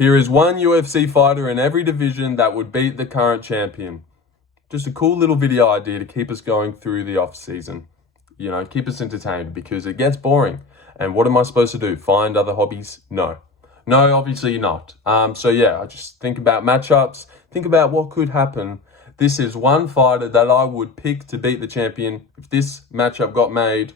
Here is one UFC fighter in every division that would beat the current champion. Just a cool little video idea to keep us going through the off season. You know, keep us entertained because it gets boring. And what am I supposed to do? Find other hobbies? No. No, obviously not. So yeah, I just think about matchups, think about what could happen. This is one fighter that I would pick to beat the champion. If this matchup got made,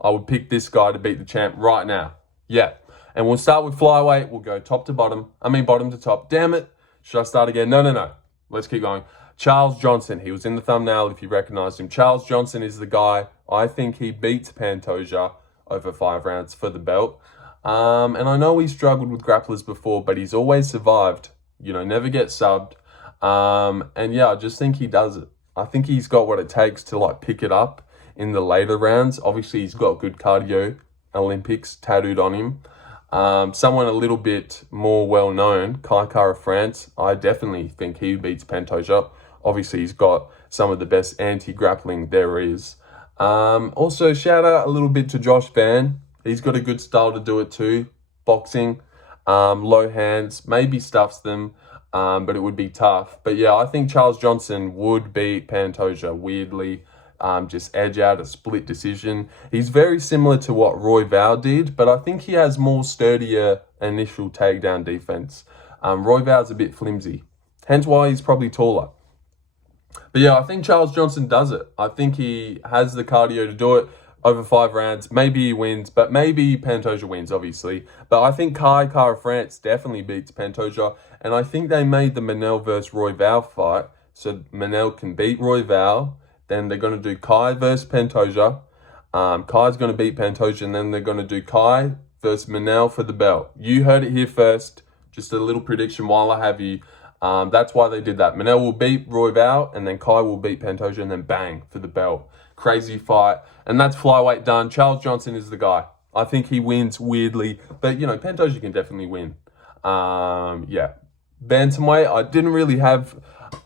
I would pick this guy to beat the champ right now. Yeah. And we'll start with flyweight. We'll go top to bottom. Bottom to top. Damn it. Should I start again? No. Let's keep going. Charles Johnson. He was in the thumbnail if you recognized him. Charles Johnson is the guy. I think he beats Pantoja over 5 rounds for the belt. And I know he struggled with grapplers before, but he's always survived. You know, never get subbed. And yeah, I just think he does it. I think he's got what it takes to like pick it up in the later rounds. Obviously, he's got good cardio, Olympics tattooed on him. Someone a little bit more well-known, Kai Kara France, I definitely think he beats Pantoja. Obviously, he's got some of the best anti-grappling there is. Also, shout out a little bit to Josh Van. He's got a good style to do it too. Boxing, low hands, maybe stuffs them, but it would be tough. But yeah, I think Charles Johnson would beat Pantoja weirdly. Just edge out a split decision. He's very similar to what Royval did, but I think he has more sturdier initial takedown defense. Royval's a bit flimsy, hence why he's probably taller. But yeah, I think Charles Johnson does it. I think he has the cardio to do it over 5 rounds. Maybe he wins, but maybe Pantoja wins, obviously. But I think Kai Kara France definitely beats Pantoja, and I think they made the Manel versus Royval fight, so Manel can beat Royval. Then they're going to do Kai versus Pantoja. Kai's going to beat Pantoja, and then they're going to do Kai versus Manel for the belt. You heard it here first. Just a little prediction while I have you. That's why they did that. Manel will beat Royval, and then Kai will beat Pantoja, and then bang for the belt. Crazy fight. And that's flyweight done. Charles Johnson is the guy. I think he wins weirdly. But, you know, Pantoja can definitely win. Yeah. Bantamweight, I didn't really have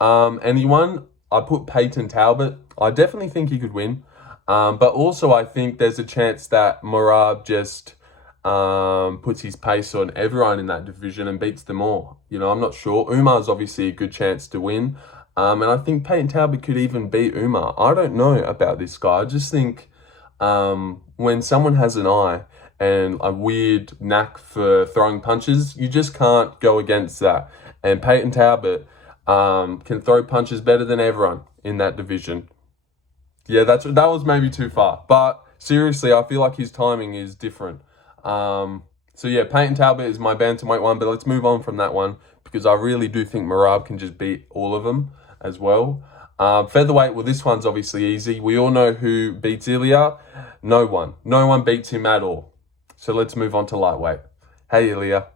anyone. I put Peyton Talbot. I definitely think he could win. But also I think there's a chance that Merab just puts his pace on everyone in that division and beats them all. You know, I'm not sure. Umar's obviously a good chance to win. And I think Peyton Talbot could even beat Umar. I don't know about this guy. I just think when someone has an eye and a weird knack for throwing punches, you just can't go against that. And Peyton Talbot can throw punches better than everyone in that division. Yeah, that was maybe too far. But seriously, I feel like his timing is different. So yeah, Peyton Talbot is my bantamweight one, but let's move on from that one because I really do think Merab can just beat all of them as well. Featherweight, well, this one's obviously easy. We all know who beats Ilya. No one. No one beats him at all. So let's move on to lightweight. Hey, Ilya.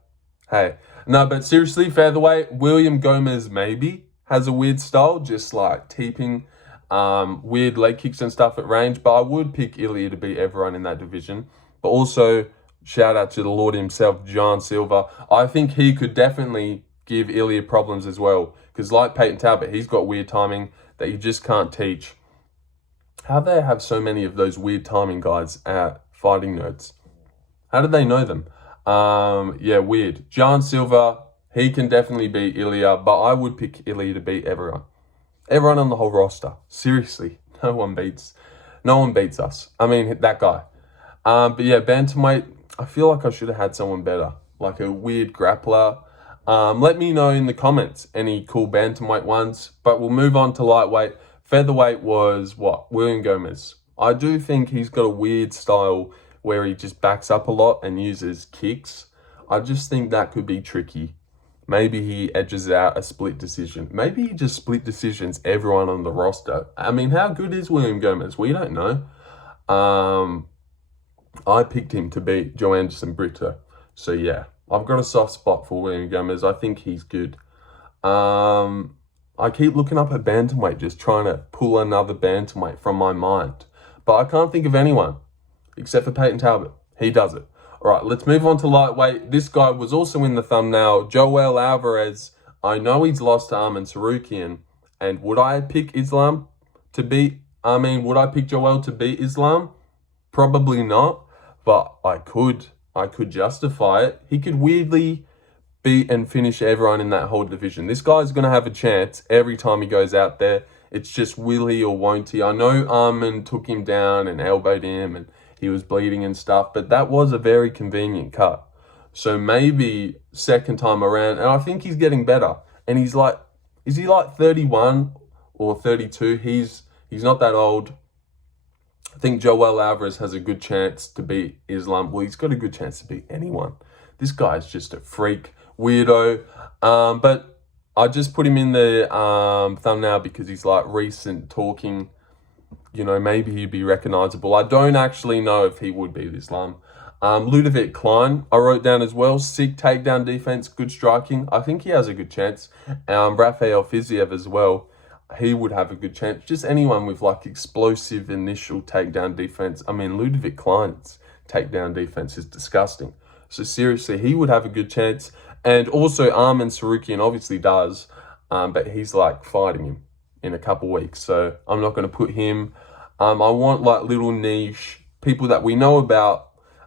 Hey. No, but seriously, featherweight, William Gomez maybe has a weird style, just like teeping, weird leg kicks and stuff at range. But I would pick Ilya to beat everyone in that division. But also, shout out to the Lord himself, John Silver. I think he could definitely give Ilya problems as well. Because like Peyton Talbot, he's got weird timing that you just can't teach. How do they have so many of those weird timing guys at Fighting Nerds? How did they know them? Yeah, weird. John Silver, he can definitely beat Ilya, but I would pick Ilya to beat everyone. Everyone on the whole roster. Seriously, no one beats us. I mean, that guy. But yeah, bantamweight, I feel like I should have had someone better, like a weird grappler. Let me know in the comments any cool bantamweight ones, but we'll move on to lightweight. Featherweight was what? William Gomez. I do think he's got a weird style where he just backs up a lot and uses kicks. I just think that could be tricky. Maybe he edges out a split decision. Maybe he just split decisions everyone on the roster. I mean, how good is William Gomez? We don't know. I picked him to beat Joe Anderson Brito. So yeah, I've got a soft spot for William Gomez. I think he's good. I keep looking up at bantamweight, just trying to pull another bantamweight from my mind. But I can't think of anyone except for Peyton Talbot. He does it. All right, let's move on to lightweight. This guy was also in the thumbnail, Joel Alvarez. I know he's lost to Arman Sarukian. And would I pick Islam to beat, would I pick Joel to beat Islam? Probably not, but I could justify it. He could weirdly beat and finish everyone in that whole division. This guy's going to have a chance every time he goes out there. It's just will he or won't he? I know Arman took him down and elbowed him and he was bleeding and stuff, but that was a very convenient cut. So maybe second time around, and I think he's getting better. And he's like, is he like 31 or 32? He's not that old. I think Joel Alvarez has a good chance to beat Islam. Well, he's got a good chance to beat anyone. This guy's just a freak, weirdo. But I just put him in the thumbnail because he's like recent talking. You know, maybe he'd be recognizable. I don't actually know if he would beat Islam. Ludovic Klein, I wrote down as well. Sick takedown defense, good striking. I think he has a good chance. Rafael Fiziev as well. He would have a good chance. Just anyone with like explosive initial takedown defense. I mean, Ludovic Klein's takedown defense is disgusting. So seriously, he would have a good chance. And also Arman Sarukian obviously does, but he's like fighting him in a couple weeks. So I'm not going to put him. I want like little niche people that we know about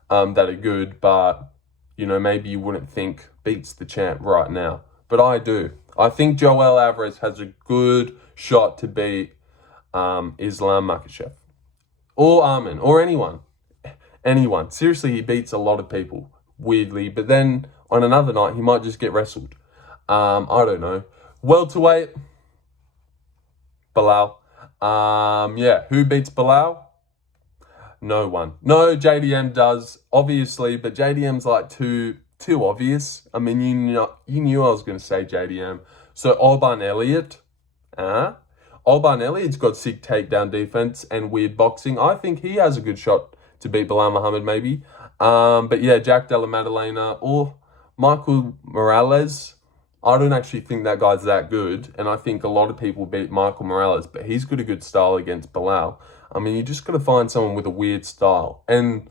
that are good, but you know, maybe you wouldn't think beats the champ right now. But I do. I think Joel Alvarez has a good shot to beat Islam Makhachev or Arman or anyone. Seriously, he beats a lot of people, weirdly. But then on another night, he might just get wrestled. I don't know. Welterweight, Bilal. Yeah, who beats Bilal? No one. No, JDM does, obviously, but JDM's like too obvious. I mean, you knew I was going to say JDM. So Alban Elliott, Alban Elliott's got sick takedown defense and weird boxing. I think he has a good shot to beat Bilal Muhammad, maybe. But yeah, Jack Della Maddalena or Michael Morales. I don't actually think that guy's that good, and I think a lot of people beat Michael Morales, but he's got a good style against Bilal. I mean, you just got to find someone with a weird style. And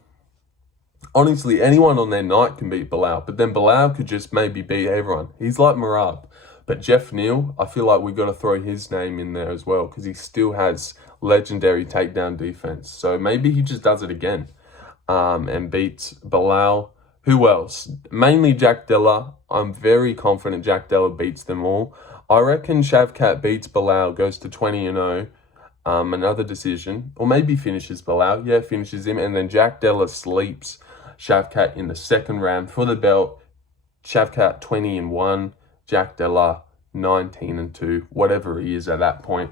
honestly, anyone on their night can beat Bilal, but then Bilal could just maybe beat everyone. He's like Marab. But Jeff Neal, I feel like we got to throw his name in there as well because he still has legendary takedown defense. So maybe he just does it again and beats Bilal. Who else? Mainly Jack Della. I'm very confident Jack Della beats them all. I reckon Shavkat beats Bilal, goes to 20-0. Another decision, or maybe finishes Bilal. Yeah, finishes him, and then Jack Della sleeps Shavkat in the second round for the belt. Shavkat 20-1, Jack Della 19-2, whatever he is at that point.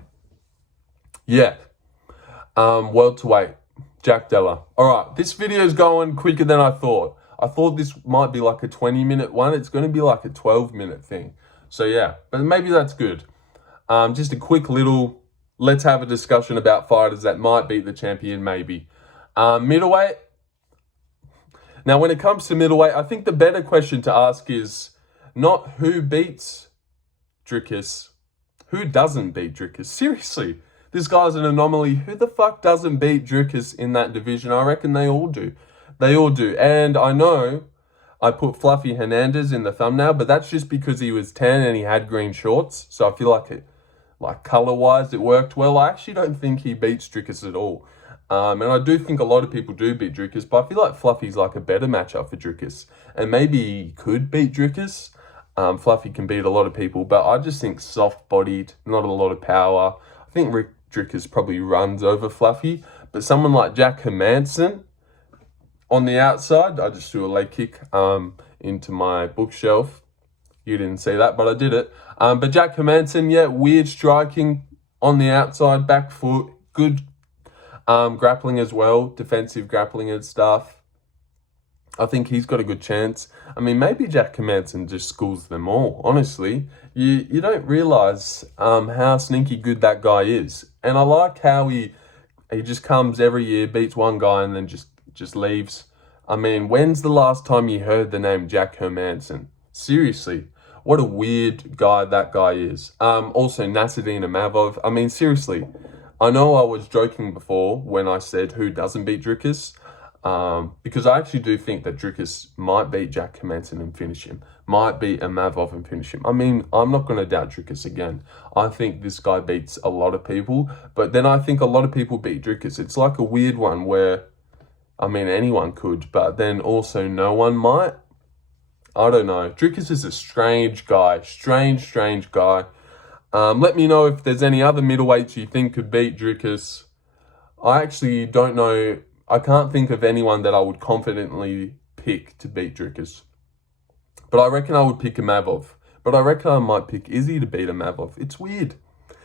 Yeah, welterweight, Jack Della. All right, this video is going quicker than I thought. I thought this might be like a 20-minute one. It's going to be like a 12-minute thing. So yeah, but maybe that's good. Just a quick little. Let's have a discussion about fighters that might beat the champion, maybe. Middleweight. Now, when it comes to middleweight, I think the better question to ask is not who beats Dricus, who doesn't beat Dricus. Seriously, this guy's an anomaly. Who the fuck doesn't beat Dricus in that division? I reckon they all do. They all do. And I know I put Fluffy Hernandez in the thumbnail, but that's just because he was 10 and he had green shorts. So I feel like color-wise, it worked well. I actually don't think he beats Dricus at all. And I do think a lot of people do beat Dricus, but I feel like Fluffy's like a better matchup for Dricus. And maybe he could beat Dricus. Fluffy can beat a lot of people, but I just think soft-bodied, not a lot of power. I think Rick Dricus probably runs over Fluffy. But someone like Jack Hermanson on the outside, I just threw a leg kick into my bookshelf. You didn't see that, but I did it. But Jack Hermanson, yeah, weird striking on the outside, back foot, good grappling as well, defensive grappling and stuff. I think he's got a good chance. I mean, maybe Jack Hermanson just schools them all, honestly. You don't realise how sneaky good that guy is. And I like how he just comes every year, beats one guy, and then just leaves. I mean, when's the last time you heard the name Jack Hermanson? Seriously. What a weird guy that guy is. Also, Nasruddin Imavov. I mean, seriously, I know I was joking before when I said who doesn't beat Dricus, because I actually do think that Dricus might beat Jack Hermanson and finish him, might beat Imavov and finish him. I mean, I'm not going to doubt Dricus again. I think this guy beats a lot of people, but then I think a lot of people beat Dricus. It's like a weird one where, I mean, anyone could, but then also no one might. I don't know. Dricus is a strange guy. Strange guy. Let me know if there's any other middleweights you think could beat Dricus. I actually don't know. I can't think of anyone that I would confidently pick to beat Dricus. But I reckon I would pick Imavov. But I reckon I might pick Izzy to beat Imavov. It's weird.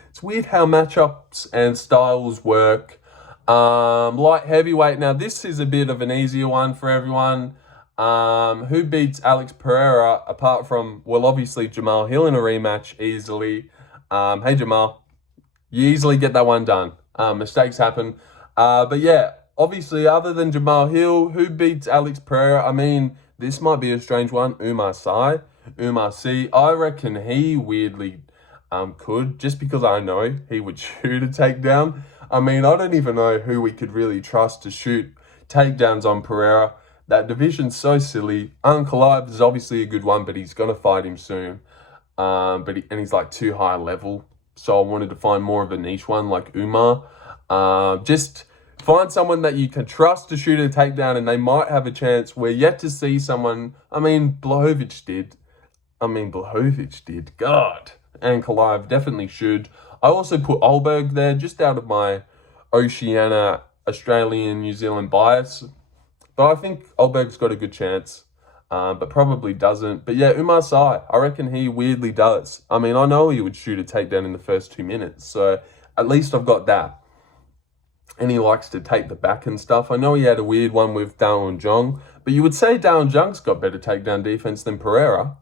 It's weird how matchups and styles work. Light heavyweight. Now, this is a bit of an easier one for everyone. Who beats Alex Pereira apart from, well, obviously Jamal Hill in a rematch easily. Hey, Jamal, you easily get that one done. Mistakes happen. But yeah, obviously, other than Jamal Hill, who beats Alex Pereira? I mean, this might be a strange one. Umar Sy. I reckon he weirdly could, just because I know he would shoot a takedown. I mean, I don't even know who we could really trust to shoot takedowns on Pereira. That division's so silly. Ankalaev is obviously a good one, but he's going to fight him soon. And he's like too high level. So I wanted to find more of a niche one like Umar. Just find someone that you can trust to shoot a takedown and they might have a chance. We're yet to see someone. I mean, Blachowicz did. God. Ankalaev definitely should. I also put Olberg there just out of my Oceania, Australian, New Zealand bias. But I think Olberg's got a good chance, but probably doesn't. But yeah, Umar Sy, I reckon he weirdly does. I mean, I know he would shoot a takedown in the first 2 minutes, so at least I've got that. And he likes to take the back and stuff. I know he had a weird one with Dallin Jong, but you would say Dallin Jong's got better takedown defense than Pereira.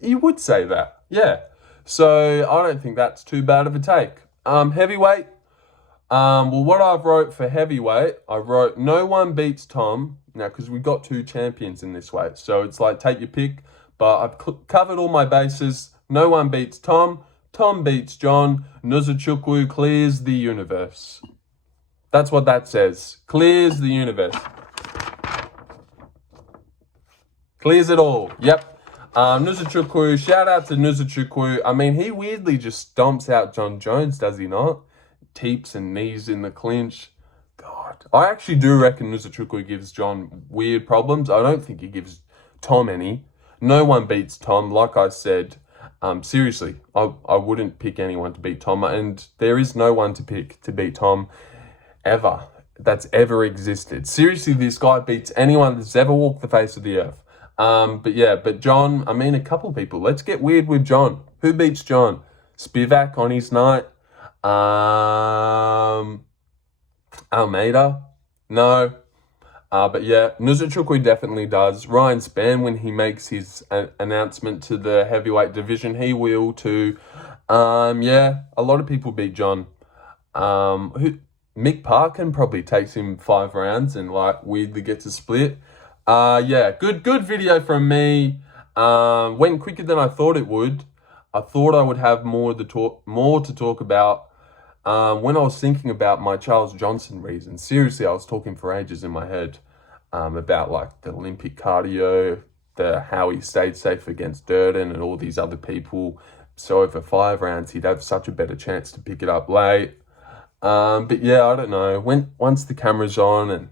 You would say that, yeah. So I don't think that's too bad of a take. Heavyweight. Well, what I've wrote for heavyweight, I wrote no one beats Tom. Now, because we've got 2 champions in this weight. So it's like, take your pick. But I've covered all my bases. No one beats Tom. Tom beats John. Nuzachukwu clears the universe. That's what that says. Clears the universe. Clears it all. Yep. Nuzachukwu, shout out to Nuzachukwu. I mean, he weirdly just stomps out John Jones, does he not? Teeps and knees in the clinch. God. I actually do reckon Nuzachukwu gives John weird problems. I don't think he gives Tom any. No one beats Tom, like I said. Seriously, I wouldn't pick anyone to beat Tom. And there is no one to pick to beat Tom ever. That's ever existed. Seriously, this guy beats anyone that's ever walked the face of the earth. But John, I mean, a couple of people. Let's get weird with John. Who beats John? Spivak on his night. Almeida? No. But yeah, Nuzachukwu definitely does. Ryan Spann, when he makes his announcement to the heavyweight division, he will too. Yeah, a lot of people beat John. Mick Parkin probably takes him 5 rounds and like weirdly gets a split. Yeah, good video from me. Went quicker than I thought it would. I thought I would have more to talk about. When I was thinking about my Charles Johnson reasons, seriously, I was talking for ages in my head about like the Olympic cardio, how he stayed safe against Durden and all these other people. So over 5 rounds, he'd have such a better chance to pick it up late. But yeah, I don't know. Once the camera's on and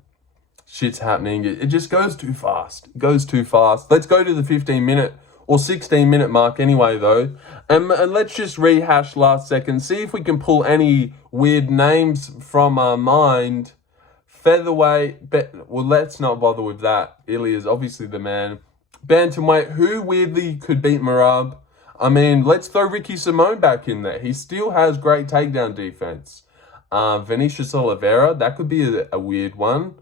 shit's happening, it just goes too fast. It goes too fast. Let's go to the 15-minute or 16-minute mark anyway, though. And let's just rehash last second. See if we can pull any weird names from our mind. Featherweight. Well, let's not bother with that. Ilya's obviously the man. Bantamweight. Who weirdly could beat Merab? I mean, let's throw Ricky Simone back in there. He still has great takedown defense. Vinicius Oliveira. That could be a weird one.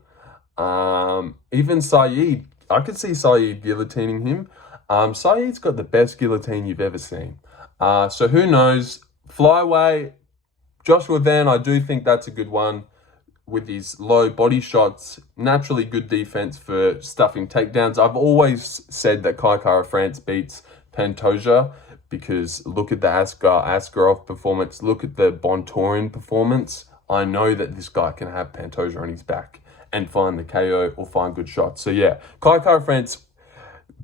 Even Saeed. I could see Saeed guillotining him. Saeed's got the best guillotine you've ever seen. So who knows? Flyweight, Joshua Van, I do think that's a good one with his low body shots. Naturally good defense for stuffing takedowns. I've always said that Kai Kara France beats Pantoja because look at the Askarov performance. Look at the Bontorin performance. I know that this guy can have Pantoja on his back and find the KO or find good shots. So yeah, Kai Kara France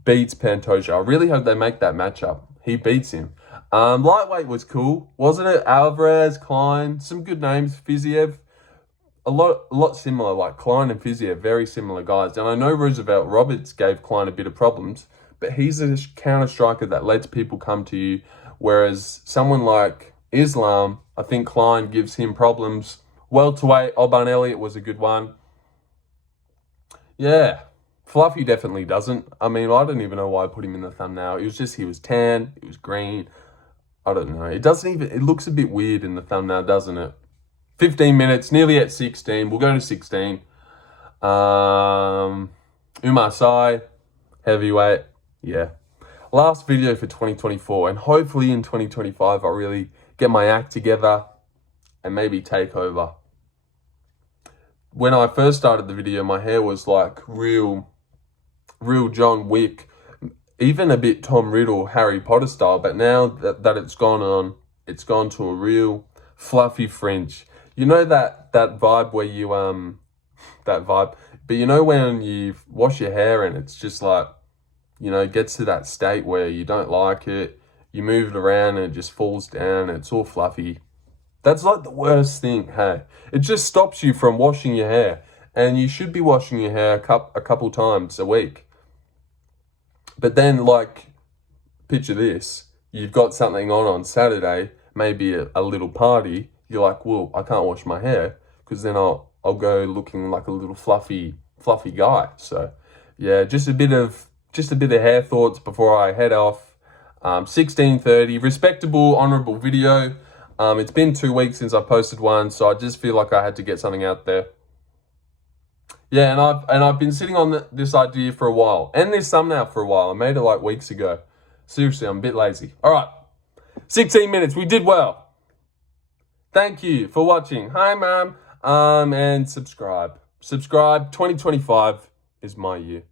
beats Pantoja. I really hope they make that matchup. He beats him. Lightweight was cool, wasn't it? Alvarez, Klein, some good names. Fiziev, a lot similar. Like Klein and Fiziev, very similar guys. And I know Roosevelt Roberts gave Klein a bit of problems, but he's a counter striker that lets people come to you. Whereas someone like Islam, I think Klein gives him problems. Welterweight, Alban Elliott was a good one. Yeah, Fluffy definitely doesn't. I mean, I don't even know why I put him in the thumbnail. It was just he was tan, he was green. I don't know. It looks a bit weird in the thumbnail, doesn't it? 15 minutes, nearly at 16. We'll go to 16. Umar Sy, heavyweight. Yeah. Last video for 2024. And hopefully in 2025, I'll really get my act together and maybe take over. When I first started the video, my hair was like real John Wick, even a bit Tom Riddle, Harry Potter style. But now that it's gone to a real fluffy fringe. You know that vibe where you that vibe. But you know when you wash your hair and it's just like, you know, it gets to that state where you don't like it. You move it around and it just falls down and it's all fluffy. That's like the worst thing, hey. It just stops you from washing your hair. And you should be washing your hair a couple times a week. But then, like, picture this. You've got something on Saturday, maybe a little party. You're like, well, I can't wash my hair because then I'll go looking like a little fluffy guy. So, yeah, just a bit of hair thoughts before I head off. 16:30, respectable, honourable video. It's been 2 weeks since I posted one, so I just feel like I had to get something out there. Yeah, and I've been sitting on this idea for a while, and this thumbnail for a while. I made it like weeks ago. Seriously, I'm a bit lazy. All right, 16 minutes. We did well. Thank you for watching. Hi, Mom. And subscribe. 2025 is my year.